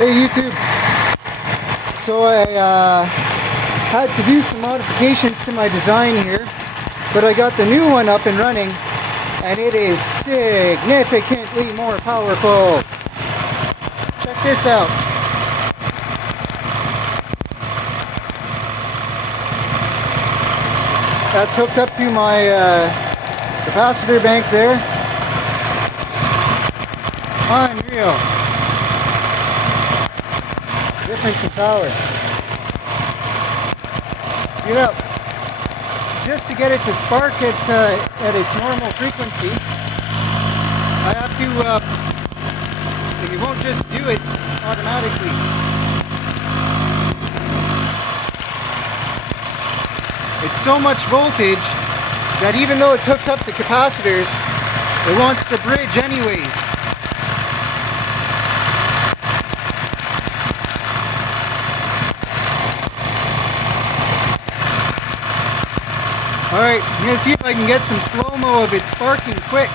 Hey YouTube. So I had to do some modifications to my design here, but I got the new one up and running, and it is significantly more powerful. Check this out. That's hooked up to my capacitor bank there. Unreal. Difference in power. Get up. Just to get it to spark at its normal frequency, I have to, it won't just do it automatically. It's so much voltage that even though it's hooked up to capacitors, it wants to bridge anyways. Alright, I'm going to see if I can get some slow-mo of it sparking quick.